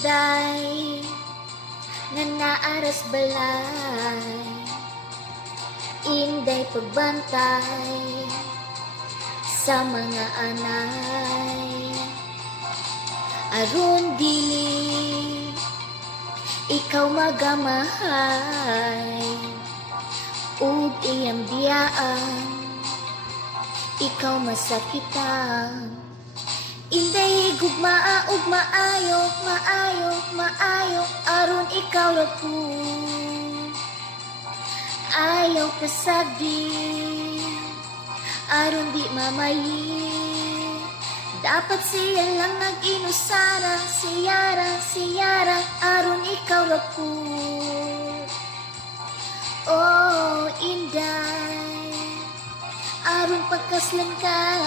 Inday nga naaras balay, inday pagbantay sa mga anay. Aron dili ikaw magamahay, ug iyang biyaan ikaw masakitan. Inday gugmaa ug maayo, maayo, maayo, aron ikaw lapu ayaw kasagdi, aron di mamayi. Dapat siya lang nag-inusara, siyara, siyara, aron ikaw lapu. Oh, inday, aron pagkaslan ka.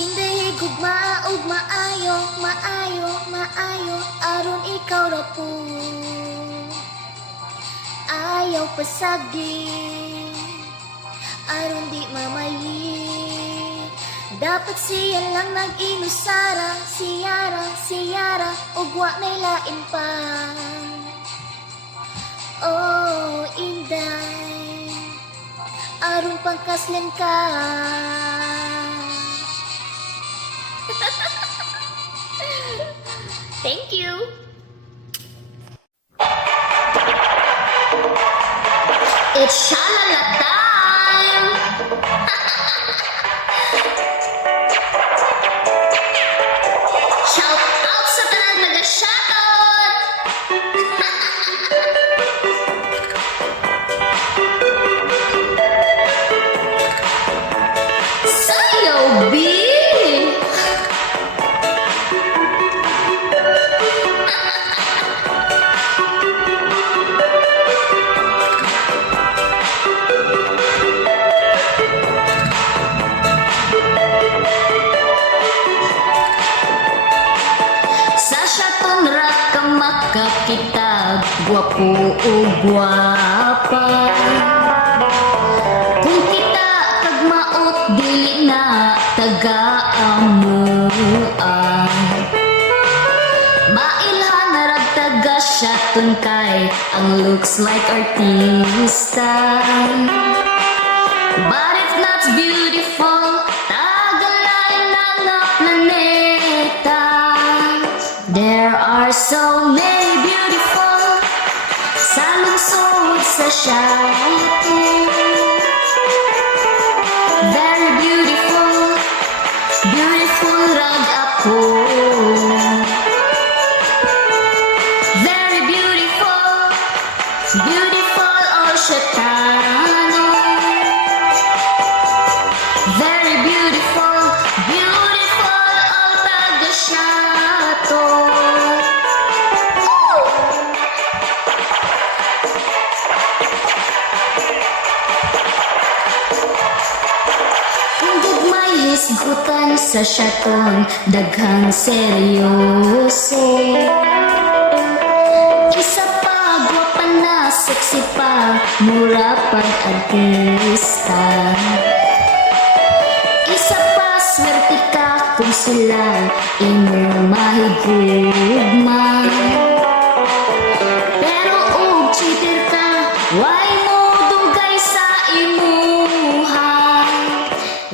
Inday gugma ug maayo, maayo, maayo, aron ikaw rapo ayaw pasagdi, aron di mamayi. Dapat siya lang nag-inusara, siyara, siyara, ug wa may lain pa. Oh, inday, aron pangkaslan ka. Thank you. It's Shalala time. Shout out sa tanan naga-shoutout. Sayaw, B. Kakitag gwapo o gwapa, kung kita kag maot dili na taga-amuan. Mailhan na rag taga syaton kay ang looks like artista. But if not beautiful, tagalay na nga planeta. There are so many beautiful sa lungsod sa Siato. Very beautiful, beautiful rag ako. Very beautiful, beautiful all Siatano. Very beautiful, beautiful all taga-Siato. Hisgutan sa Siaton, daghang seryoso. Isa pa, gwapa na, sexy pa, mura pag-artista. Isa pa, swerte ka kung sila imo mahigugma. Pero og cheater ka, why mo dugay sa imuha.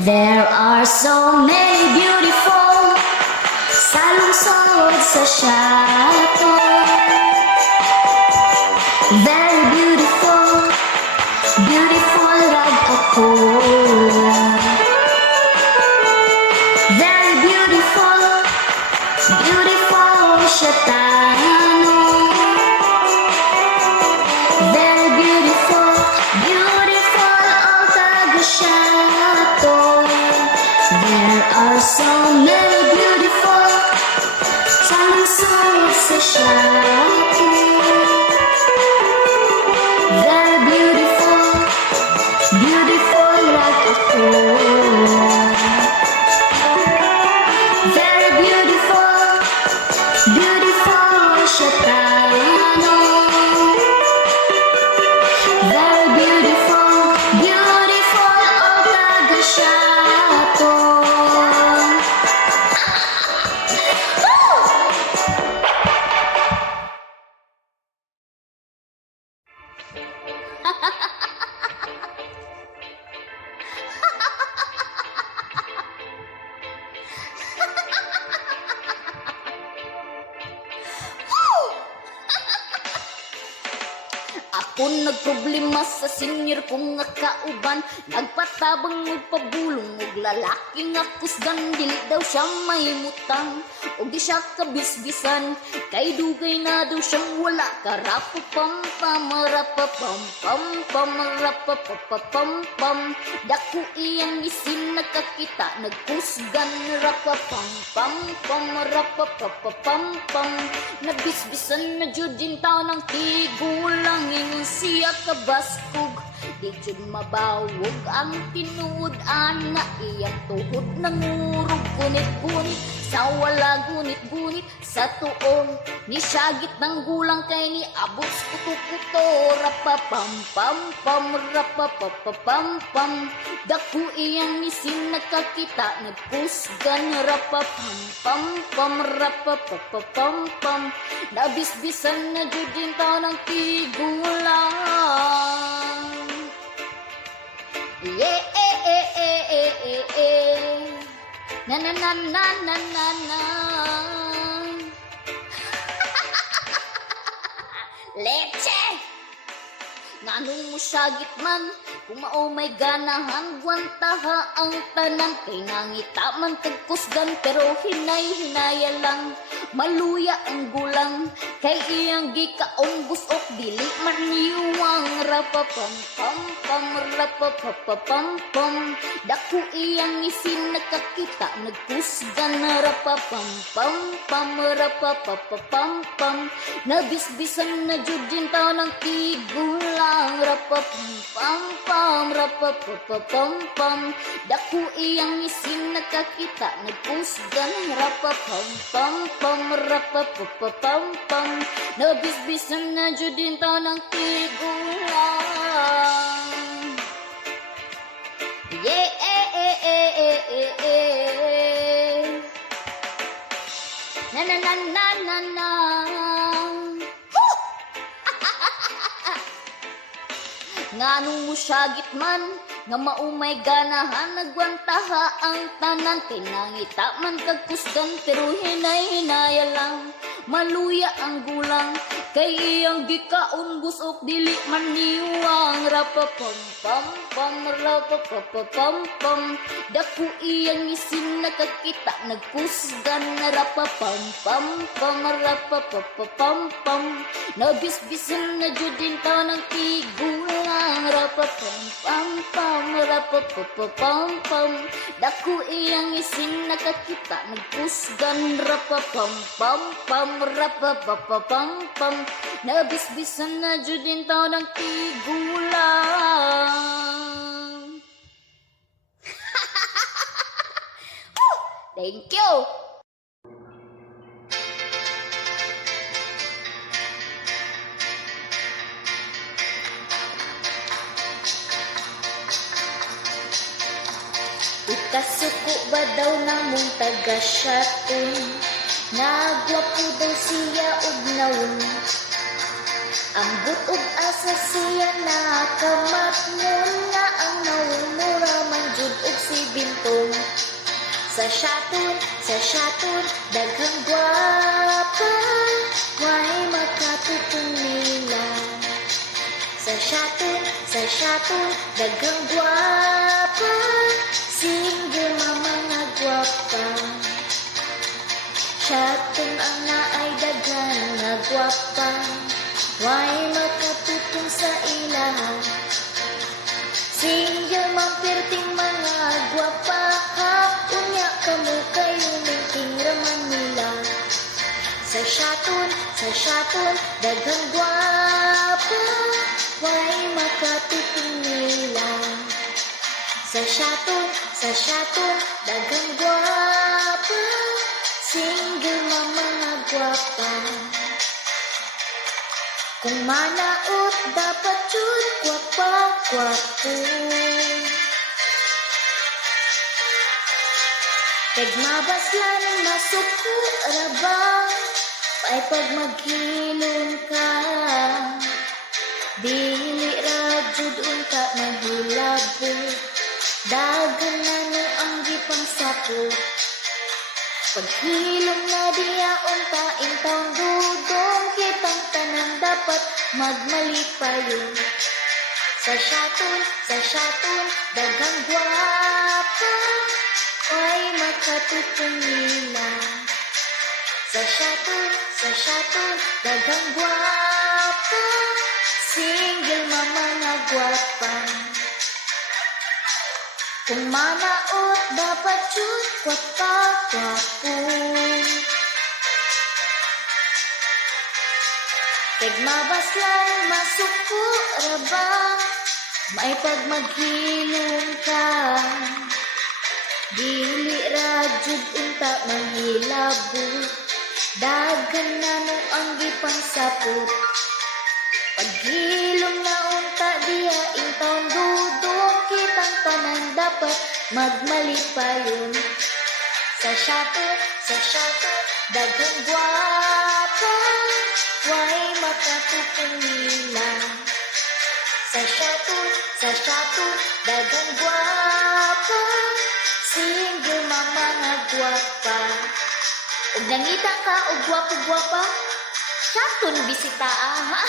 There are so many beautiful sa lungsod sa Siato. Very beautiful, beautiful rag ako. Very beautiful, beautiful Siatano. Very beautiful, beautiful all taga-Siato. There are so many beautiful sa Shopee. Very beautiful, beautiful like ako. Very beautiful, beautiful siya tanong. Very beautiful, beautiful all taga siya to. Ako nagproblema sa senior kong nga kauban, nagpatabang magpabulong og lalaki nga kusgan, dili daw siya mahimutang og di siya kabisbisan, kay dugay na daw siyang wala karapapam pamarapapam pam pamarapapapam pam. Dako iyang isin nakakita nagkusgan rapapam pam pamarapapapam pam. Nabisbisan na jud din tao ng tigulang, ingon siya kabaskog, di jud mabawog ang tinuod ana, iyang tuhod nangurog gunit-gunit, sa wala gunit-gunit sa tuon, ni syagit ng gulang kay ni abot kuto-kuto, rapapam pam pam rapapapam pam. Dako iyang isin nakakita nagkusgan rapapam pam pam rapapapam pam. Nabisbisan na jud din tao ng tigulang. Yeah, na na na na na na na. Leche! Nganong mo syagit man, kung mao may ganahan, gwantaha ang tanan, kay nangita man kagkusgan, pero hinay-hinaya lang, maluya ang gulang, kay iyang gikaong busok, dili man niwang rapapam pam pam rapapapam pam. Dako iyang isin nakakita nagkusgan, rapapam pam pam rapapapam pam. Nabisbisan na jud din tao ng tigulang, rapapam pam pam rapapapam pam. Dako iyang isin nakakita nagkusgan, rapapam pam pam rapapapam pam. Nabisbisan na jud din tao ng tigulang. Yeah, na na na na na na. Nganong mo syagit man, nga maumay ganahan, nagwantaha ang tanan, kay nangita man kagkusgan, pero hinay-hinaya lang, maluya ang gulang, kay iyang gikaon busok, dili man niwang rapapam pam pam rapapapam pam. Dako iyang isin nakakita nagkusgan, rapapam pam pam rapapapam pam. Nabisbisan na jud din tao ng tigulang, rapapam pam pam rapapapam pam. Dako iyang isin nakakita nagkusgan, rapapam pam pam rapapapam pam. Nabisbisan na jud din tao ng tigulang. Thank you. Ikasuko ba daw na mong taga-shaton, nagwapo daw siya og nawon, ambot og asa siya nakamat mo na ang nawon, mura man jud og si bintong. Sa shaton, daghang gwapa, way makatutong nila. Sa shaton, daghang gwapa, single mama nga gwapa. Shaton ang naay daghan nga gwapa, way makatutong sa ilahan. Single man perting mga gwapa, unya kamo kayo minting raman nila. sa syaton, daghang gwapa, way makatutungila. Sa syaton, daghang gwapa, single mama nga gwapa. Kung manaot, dapat yun gwapa-gwapo. Kag mabaslan, masuko, arabang, ay pag maghilom ka. Dili ra jud unta mahilabo, daghan na no ang gipang sapo. Paghilom na diya unta intawng dudong, kitang tanan dapat magmalipayon. Sa syaton, daghang gwapa, ay makatutungila. Sa syaton, daghang gwapa, single mama nga gwapa. Kung manaot, dapat yun gwapa-gwapo. Kag mabaslan, masuko, rabang, may pag maghilom ka. Dili ra jud unta mahilabo, daghan na no ang gipang sapot. Paghilom na unta diya intawng dudong, kitang tanan dapat magmalipayon. Sa syaton, daghang gwapa, way makatutungila. Sa syaton, daghang gwapa, single mama nga gwapa. Ug nangita ka og gwapo-gwapa, syaton bisita ha.